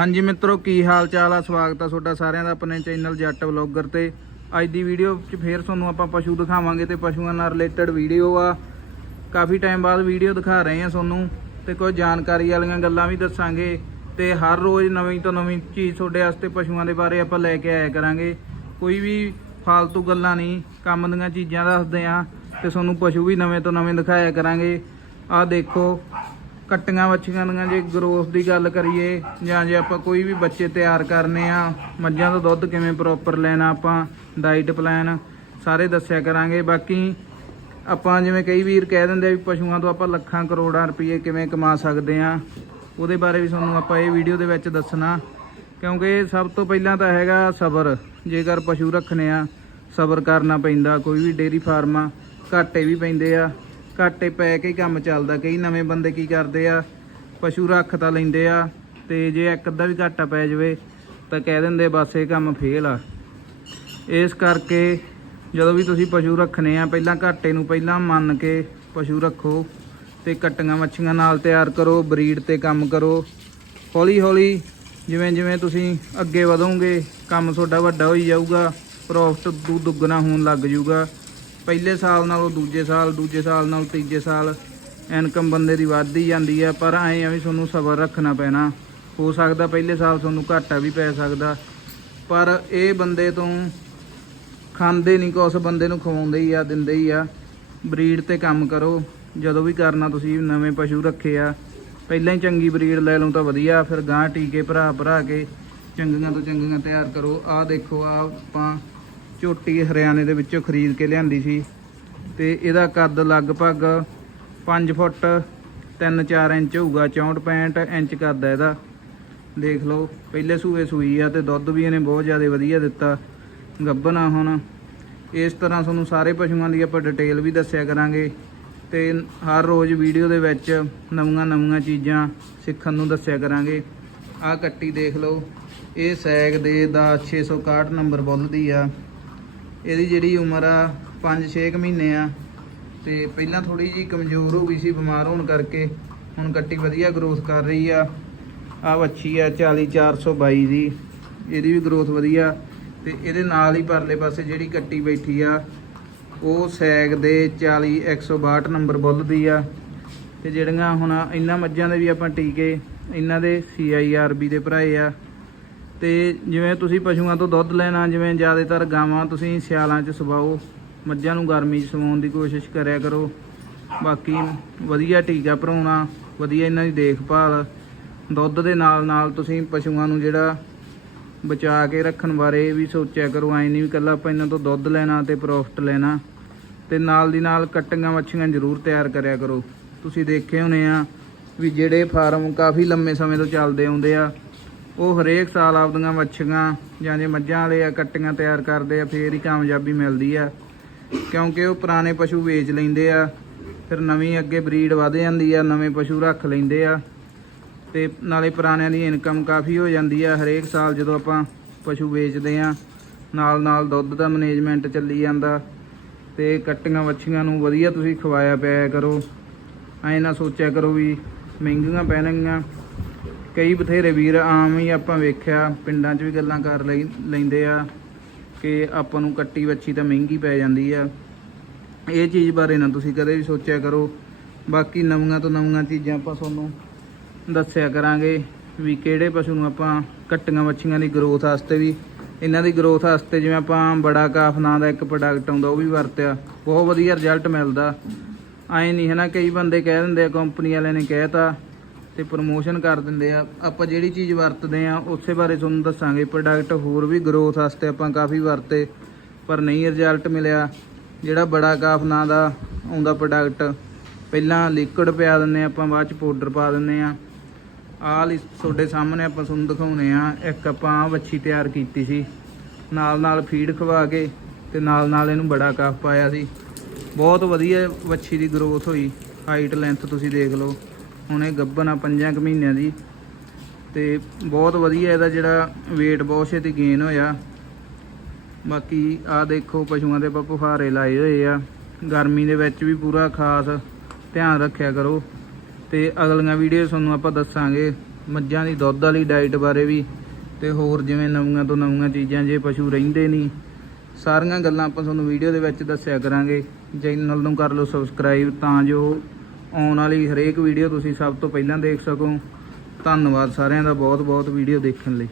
ਹਾਂਜੀ ਮਿੱਤਰੋ, ਕੀ ਹਾਲ ਚਾਲ ਆ? ਸਵਾਗਤ ਆ ਤੁਹਾਡਾ ਸਾਰਿਆਂ ਦਾ ਆਪਣੇ ਚੈਨਲ ਜੱਟ ਵਲੌਗਰ ਤੇ। ਅੱਜ ਦੀ ਵੀਡੀਓ 'ਚ ਫੇਰ ਤੁਹਾਨੂੰ ਆਪਾਂ ਪਸ਼ੂ ਦਿਖਾਵਾਂਗੇ ਤੇ ਪਸ਼ੂਆਂ ਨਾਲ ਰਿਲੇਟਡ ਵੀਡੀਓ ਆ। ਕਾਫੀ ਟਾਈਮ ਬਾਅਦ ਵੀਡੀਓ ਦਿਖਾ ਰਹੇ ਆ ਤੁਹਾਨੂੰ ਤੇ ਕੋਈ ਜਾਣਕਾਰੀ ਵਾਲੀਆਂ ਗੱਲਾਂ ਵੀ ਦੱਸਾਂਗੇ ਤੇ ਹਰ ਰੋਜ਼ ਨਵੀਂ ਤੋਂ ਨਵੀਂ ਚੀਜ਼ ਤੁਹਾਡੇ ਵਾਸਤੇ ਪਸ਼ੂਆਂ ਦੇ ਬਾਰੇ ਆਪਾਂ ਲੈ ਕੇ ਆਇਆ ਕਰਾਂਗੇ। ਕੋਈ ਵੀ ਫਾਲਤੂ ਗੱਲਾਂ ਨਹੀਂ, ਕੰਮ ਦੀਆਂ ਚੀਜ਼ਾਂ ਦੱਸਦੇ ਆ ਤੇ ਤੁਹਾਨੂੰ ਪਸ਼ੂ ਵੀ ਨਵੇਂ ਤੋਂ ਨਵੇਂ ਦਿਖਾਇਆ ਕਰਾਂਗੇ। ਆਹ ਦੇਖੋ ਕੱਟੀਆਂ ਵੱਛੀਆਂ ਦੀਆਂ ਜੇ ਗਰੋਥ ਦੀ ਗੱਲ ਕਰੀਏ ਜਾਂ ਜੇ ਆਪਾਂ ਕੋਈ ਵੀ ਬੱਚੇ ਤਿਆਰ ਕਰਨੇ ਆ, ਮੱਝਾਂ ਦਾ ਦੁੱਧ ਕਿਵੇਂ ਪ੍ਰੋਪਰ ਲੈਣਾ ਆਪਾਂ ਡਾਈਟ ਪਲਾਨ ਸਾਰੇ ਦੱਸਿਆ ਕਰਾਂਗੇ। ਬਾਕੀ ਆਪਾਂ ਜਿਵੇਂ ਕਈ ਵੀਰ ਕਹਿ ਦਿੰਦੇ ਆ ਵੀ ਪਸ਼ੂਆਂ ਤੋਂ ਆਪਾਂ ਲੱਖਾਂ ਕਰੋੜਾਂ ਰੁਪਏ ਕਿਵੇਂ ਕਮਾ ਸਕਦੇ ਆ, ਉਹਦੇ ਬਾਰੇ ਵੀ ਤੁਹਾਨੂੰ ਆਪਾਂ ਇਹ ਵੀਡੀਓ ਦੇ ਵਿੱਚ ਦੱਸਣਾ। ਕਿਉਂਕਿ ਸਭ ਤੋਂ ਪਹਿਲਾਂ ਤਾਂ ਹੈਗਾ ਸਬਰ। ਜੇਕਰ ਪਸ਼ੂ ਰੱਖਣੇ ਆ, ਸਬਰ ਕਰਨਾ ਪੈਂਦਾ। ਕੋਈ ਵੀ ਡੇਰੀ ਫਾਰਮ ਆ, ਘਾਟੇ ਵੀ ਪੈਂਦੇ ਆ। ਘਾਟੇ ਪੈ ਕੇ ਹੀ ਕੰਮ ਚੱਲਦਾ, ਕਈ ਨਵੇਂ ਬੰਦੇ ਕੀ ਕਰਦੇ ਆ, ਪਸ਼ੂ ਰੱਖ ਤਾਂ ਲੈਂਦੇ ਆ, ਤੇ ਜੇ ਇੱਕ ਅੱਧਾ ਵੀ ਘਾਟਾ ਪੈ ਜਾਵੇ, ਤਾਂ ਕਹਿ ਦਿੰਦੇ ਬਸ ਇਹ ਕੰਮ ਫੇਲ ਆ। ਇਸ ਕਰਕੇ ਜਦੋਂ ਵੀ ਤੁਸੀਂ ਪਸ਼ੂ ਰੱਖਣੇ ਆ, ਪਹਿਲਾਂ ਘਾਟੇ ਨੂੰ ਪਹਿਲਾਂ ਮੰਨ ਕੇ ਪਸ਼ੂ ਰੱਖੋ, ਤੇ ਕੱਟੀਆਂ ਮੱਛੀਆਂ ਨਾਲ ਤਿਆਰ ਕਰੋ, ਬਰੀਡ ਤੇ ਕੰਮ ਕਰੋ। ਹੌਲੀ ਹੌਲੀ ਜਿਵੇਂ ਜਿਵੇਂ ਤੁਸੀਂ ਅੱਗੇ ਵਧੋਗੇ, ਕੰਮ ਤੁਹਾਡਾ ਵੱਡਾ ਹੋਈ ਜਾਊਗਾ ਪ੍ਰੋਫਿਟ ਦੂ ਦੁੱਗਣਾ ਹੋਣ ਲੱਗ ਜਾਊਗਾ। ਪਹਿਲੇ ਸਾਲ ਨਾਲੋਂ ਦੂਜੇ ਸਾਲ ਦੂਜੇ ਸਾਲ ਨਾਲੋਂ ਤੀਜੇ ਸਾਲ ਇਨਕਮ ਬੰਦੇ ਦੀ ਵੱਧਦੀ ਜਾਂਦੀ ਆ, ਪਰ ਐਂ ਆ ਵੀ ਤੁਹਾਨੂੰ ਸਬਰ ਰੱਖਣਾ ਪੈਣਾ। ਹੋ ਸਕਦਾ ਪਹਿਲੇ ਸਾਲ ਤੁਹਾਨੂੰ ਘਾਟਾ ਵੀ ਪੈ ਸਕਦਾ, ਪਰ ਇਹ ਬੰਦੇ ਤੋਂ ਖਾਂਦੇ ਨਹੀਂ ਕੁਛ, ਬੰਦੇ ਨੂੰ ਖਵਾਉਂਦੇ ਹੀ ਆ, ਦਿੰਦੇ ਹੀ ਆ। ਬਰੀਡ ਤੇ ਕੰਮ ਕਰੋ, ਜਦੋਂ ਵੀ ਕਰਨਾ ਤੁਸੀਂ ਨਵੇਂ ਪਸ਼ੂ ਰੱਖੇ ਆ। ਪਹਿਲਾਂ ਹੀ ਚੰਗੀ ਬਰੀਡ ਲੈ ਲਓ ਤਾਂ ਵਧੀਆ, ਫਿਰ ਗਾਂ ਟੀਕੇ ਭਰਾ ਭਰਾ ਕੇ ਚੰਗੀਆਂ ਤੋਂ ਚੰਗੀਆਂ ਤਿਆਰ ਕਰੋ। ਆਹ ਦੇਖੋ ਆ ਆਪਾਂ ਝੋਟੀ ਹਰਿਆਣੇ ਦੇ ਵਿੱਚੋਂ ਖਰੀਦ ਕੇ ਲਿਆਂਦੀ ਸੀ ਤੇ ਇਹਦਾ ਕੱਦ ਲਗਭਗ 5 ਫੁੱਟ 3-4 ਇੰਚ ਹੋਊਗਾ 64 65 ਇੰਚ ਕੱਦ ਹੈ ਇਹਦਾ। ਦੇਖ ਲਓ, ਪਹਿਲੇ ਸੂਏ ਸੂਈ ਆ ਤੇ ਦੁੱਧ ਵੀ ਇਹਨੇ ਬਹੁਤ ਜ਼ਿਆਦਾ ਵਧੀਆ ਦਿੱਤਾ। ਗੱਭਣਾ ਹੁਣ। ਇਸ ਤਰ੍ਹਾਂ ਤੁਹਾਨੂੰ ਸਾਰੇ ਪਸ਼ੂਆਂ ਦੀ ਆਪਾਂ ਡਿਟੇਲ ਵੀ ਦੱਸਿਆ ਕਰਾਂਗੇ ਤੇ ਹਰ ਰੋਜ਼ ਵੀਡੀਓ ਦੇ ਵਿੱਚ ਨਵੀਆਂ ਨਵੀਆਂ ਚੀਜ਼ਾਂ ਸਿੱਖਣ ਨੂੰ ਦੱਸਿਆ ਕਰਾਂਗੇ। ਆਹ ਕੱਟੀ ਦੇਖ ਲਓ, ਇਹ ਸੈਗ ਦੇ ਦਾ 661 ਨੰਬਰ ਬੁੱਲ ਦੀ ਆ। ਇਹਦੀ ਜਿਹੜੀ ਉਮਰ ਆ 5-6 ਮਹੀਨੇ ਆ ਤੇ ਪਹਿਲਾਂ ਥੋੜੀ ਜੀ ਕਮਜ਼ੋਰ ਹੋ ਗਈ ਸੀ, ਬਿਮਾਰ ਹੋਣ ਕਰਕੇ ਹੁਣ ਕੱਟੀ ਵਧੀਆ ਗਰੋਥ ਕਰ ਰਹੀ ਆ। ਆ ਵੱਛੀ ਆ 40422 ਦੀ, ਇਹਦੀ ਵੀ ਗਰੋਥ ਵਧੀਆ ਤੇ ਇਹਦੇ ਨਾਲ ਹੀ ਪਰਲੇ ਪਾਸੇ ਜਿਹੜੀ ਕੱਟੀ ਬੈਠੀ ਆ, ਉਹ ਸੈਗ ਦੇ 40162 ਨੰਬਰ ਬੁੱਲ ਦੀ ਆ। ਤੇ ਜਿਹੜੀਆਂ ਹੁਣ ਇਹਨਾਂ ਮੱਝਾਂ ਦੇ ਵੀ ਆਪਾਂ ਟੀਕੇ, ਇਹਨਾਂ ਦੇ CIRB ਦੇ ਭਰਾਏ ਆ। ਤੇ ਜਿਵੇਂ ਤੁਸੀਂ ਪਸ਼ੂਆਂ ਤੋਂ ਦੁੱਧ ਲੈਣਾ, ਜਿਵੇਂ ਜ਼ਿਆਦਾਤਰ ਗਾਵਾਂ ਤੁਸੀਂ ਸਿਆਲਾਂ 'ਚ ਸਵਾਓ, ਮੱਝਾਂ ਨੂੰ ਗਰਮੀ 'ਚ ਸਵਾਉਣ ਦੀ ਕੋਸ਼ਿਸ਼ ਕਰਿਆ ਕਰੋ। ਬਾਕੀ ਵਧੀਆ ਟੀਕਾ ਭਰਾਉਣਾ ਵਧੀਆ ਇਹਨਾਂ ਦੀ ਦੇਖਭਾਲ, ਦੁੱਧ ਦੇ ਨਾਲ ਨਾਲ ਤੁਸੀਂ ਪਸ਼ੂਆਂ ਨੂੰ ਜਿਹੜਾ ਬਚਾ ਕੇ ਰੱਖਣ ਬਾਰੇ ਵੀ ਸੋਚਿਆ ਕਰੋ। ਐ ਨਹੀਂ ਵੀ ਇਕੱਲਾ ਆਪਾਂ ਇਹਨਾਂ ਤੋਂ ਦੁੱਧ ਲੈਣਾ ਤੇ ਪ੍ਰੋਫਿਟ ਲੈਣਾ। ਤੇ ਨਾਲ ਦੀ ਨਾਲ ਕੱਟੀਆਂ ਮੱਛੀਆਂ ਜ਼ਰੂਰ ਤਿਆਰ ਕਰਿਆ ਕਰੋ। ਤੁਸੀਂ ਦੇਖੇ ਹੋਣੇ ਆ ਵੀ ਜਿਹੜੇ ਫਾਰਮ ਕਾਫੀ ਲੰਮੇ ਸਮੇਂ ਤੋਂ ਚੱਲਦੇ ਆਉਂਦੇ ਆ ਉਹ ਹਰੇਕ ਸਾਲ ਆਪਦੀਆਂ ਮੱਛੀਆਂ ਜਾਂ ਜੇ ਮੱਝਾਂ ਵਾਲੇ ਆ, ਕੱਟੀਆਂ ਤਿਆਰ ਕਰਦੇ ਆ, ਫੇਰ ਹੀ ਕਾਮਯਾਬੀ ਮਿਲਦੀ ਆ। ਕਿਉਂਕਿ ਉਹ ਪੁਰਾਣੇ ਪਸ਼ੂ ਵੇਚ ਲੈਂਦੇ ਆ, ਫਿਰ ਨਵੀਂ ਅੱਗੇ ਬਰੀਡ ਵਧ ਜਾਂਦੀ ਆ, ਨਵੇਂ ਪਸ਼ੂ ਰੱਖ ਲੈਂਦੇ ਆ। ਤੇ ਨਾਲੇ ਪੁਰਾਣਿਆਂ ਦੀ ਇਨਕਮ ਕਾਫੀ ਹੋ ਜਾਂਦੀ ਆ, ਹਰੇਕ ਸਾਲ ਜਦੋਂ ਆਪਾਂ ਪਸ਼ੂ ਵੇਚਦੇ ਆ ਨਾਲ ਨਾਲ ਦੁੱਧ ਦਾ ਮੈਨੇਜਮੈਂਟ ਚੱਲੀ ਜਾਂਦਾ। ਤੇ ਕੱਟੀਆਂ ਵੱਛੀਆਂ ਨੂੰ ਵਧੀਆ ਤੁਸੀਂ ਖਵਾਇਆ ਪਿਆਇਆ ਕਰੋ। ਐ ਨਾ ਸੋਚਿਆ ਕਰੋ ਵੀ ਮਹਿੰਗੀਆਂ ਪੈਣਗੀਆਂ ਕਈ ਬਥੇਰੇ ਵੀਰ ਆਮ ਹੀ ਆਪਾਂ ਵੇਖਿਆ, ਪਿੰਡਾਂ 'ਚ ਵੀ ਗੱਲਾਂ ਕਰ ਲਈ, ਲੈਂਦੇ ਆ ਕਿ ਆਪਾਂ ਨੂੰ ਕੱਟੀ ਵੱਛੀ ਤਾਂ ਮਹਿੰਗੀ ਪੈ ਜਾਂਦੀ ਆ। ਇਹ ਚੀਜ਼ ਬਾਰੇ ਨਾ ਤੁਸੀਂ ਕਦੇ ਵੀ ਸੋਚਿਆ ਕਰੋ। ਬਾਕੀ ਨਵੀਆਂ ਤੋਂ ਨਵੀਆਂ ਚੀਜ਼ਾਂ ਆਪਾਂ ਤੁਹਾਨੂੰ ਦੱਸਿਆ ਕਰਾਂਗੇ ਵੀ ਕਿਹੜੇ ਪਸ਼ੂ ਨੂੰ ਆਪਾਂ ਕੱਟੀਆਂ ਵੱਛੀਆਂ ਦੀ ਗਰੋਥ ਵਾਸਤੇ ਵੀ। ਇਹਨਾਂ ਦੀ ਗਰੋਥ ਵਾਸਤੇ ਜਿਵੇਂ ਆਪਾਂ ਬੜਾ ਕਾਫ ਨਾਂ ਦਾ ਇੱਕ ਪ੍ਰੋਡਕਟ ਆਉਂਦਾ, ਉਹ ਵੀ ਵਰਤਿਆ। ਬਹੁਤ ਵਧੀਆ ਰਿਜ਼ਲਟ ਮਿਲਦਾ। ਐਂ ਨਹੀਂ ਹੈ ਨਾ, ਕਈ ਬੰਦੇ ਕਹਿ ਦਿੰਦੇ ਆ ਕੰਪਨੀ ਵਾਲਿਆਂ ਨੇ ਕਹਿਤਾ ਤੇ ਪ੍ਰੋਮੋਸ਼ਨ ਕਰ ਦਿੰਦੇ ਆ। ਆਪਾਂ ਜਿਹੜੀ ਚੀਜ਼ ਵਰਤਦੇ ਆ, ਉਸੇ ਬਾਰੇ ਤੁਹਾਨੂੰ ਦੱਸਾਂਗੇ। ਪ੍ਰੋਡਕਟ ਹੋਰ ਵੀ ਗਰੋਥ ਵਾਸਤੇ ਆਪਾਂ ਕਾਫੀ ਵਰਤੇ, ਪਰ ਨਹੀਂ ਰਿਜ਼ਲਟ ਮਿਲਿਆ। ਜਿਹੜਾ ਬੜਾ ਕਾਫ ਨਾਂ ਦਾ ਆਉਂਦਾ ਪ੍ਰੋਡਕਟ ਪਹਿਲਾਂ ਲਿਕੁਇਡ ਪਿਆ ਦਿੰਨੇ ਆ, ਆਪਾਂ ਬਾਅਦ ਚ ਪਾਊਡਰ ਪਾ ਦਿੰਨੇ ਆ। ਆਹ ਲਈ ਤੁਹਾਡੇ ਸਾਹਮਣੇ ਆਪਾਂ ਤੁਹਾਨੂੰ ਦਿਖਾਉਨੇ ਆ। ਇੱਕ ਆਪਾਂ ਆਹ ਵੱਛੀ ਤਿਆਰ ਕੀਤੀ ਸੀ। ਨਾਲ ਨਾਲ ਫੀਡ ਖਵਾ ਕੇ ਤੇ ਨਾਲ ਨਾਲ ਇਹਨੂੰ ਬੜਾ ਕਾਫ ਪਾਇਆ ਸੀ। ਬਹੁਤ ਵਧੀਆ ਵੱਛੀ ਦੀ ਗਰੋਥ ਹੋਈ। ਹਾਈਟ ਲੈਂਥ ਤੁਸੀਂ ਦੇਖ ਲਓ। ਹੁਣੇ ਇਹ ਗੱਭਣ ਆ ਪੰਜਾਂ ਕੁ ਮਹੀਨਿਆਂ ਦੀ। ਤੇ ਬਹੁਤ ਵਧੀਆ ਇਹਦਾ ਜਿਹੜਾ weight ਬਹੁਤ ਛੇਤੀ ਗੇਨ ਹੋਇਆ। ਬਾਕੀ ਆਹ ਦੇਖੋ ਪਸ਼ੂਆਂ ਦੇ ਆਪਾਂ ਫੁਹਾਰੇ ਲਾਏ ਹੋਏ ਆ। ਗਰਮੀ ਦੇ ਵਿੱਚ ਵੀ ਪੂਰਾ ਖਾਸ ਧਿਆਨ ਰੱਖਿਆ ਕਰੋ। ਤੇ ਅਗਲੀਆਂ ਵੀਡੀਓ ਤੁਹਾਨੂੰ ਆਪਾਂ ਦੱਸਾਂਗੇ ਮੱਝਾਂ ਦੀ ਦੁੱਧ ਵਾਲੀ ਡਾਈਟ ਬਾਰੇ ਵੀ। ਤੇ ਹੋਰ ਜਿਵੇਂ ਨਵੀਆਂ ਤੋਂ ਨਵੀਆਂ ਚੀਜ਼ਾਂ, ਜੇ ਪਸ਼ੂ ਰਹਿੰਦੇ ਨਹੀਂ। ਸਾਰੀਆਂ ਗੱਲਾਂ ਆਪਾਂ ਤੁਹਾਨੂੰ ਵੀਡੀਓ ਦੇ ਵਿੱਚ ਦੱਸਿਆ ਕਰਾਂਗੇ। ਚੈਨਲ ਨੂੰ ਕਰ ਲਓ ਸਬਸਕ੍ਰਾਈਬ ਤਾਂ ਜੋ ਆਉਣ ਵਾਲੀ ਹਰੇਕ ਵੀਡੀਓ ਤੁਸੀਂ ਸਭ ਤੋਂ ਪਹਿਲਾਂ ਦੇਖ ਸਕੋ। ਧੰਨਵਾਦ ਸਾਰਿਆਂ ਦਾ ਬਹੁਤ ਬਹੁਤ ਵੀਡੀਓ ਦੇਖਣ ਲਈ।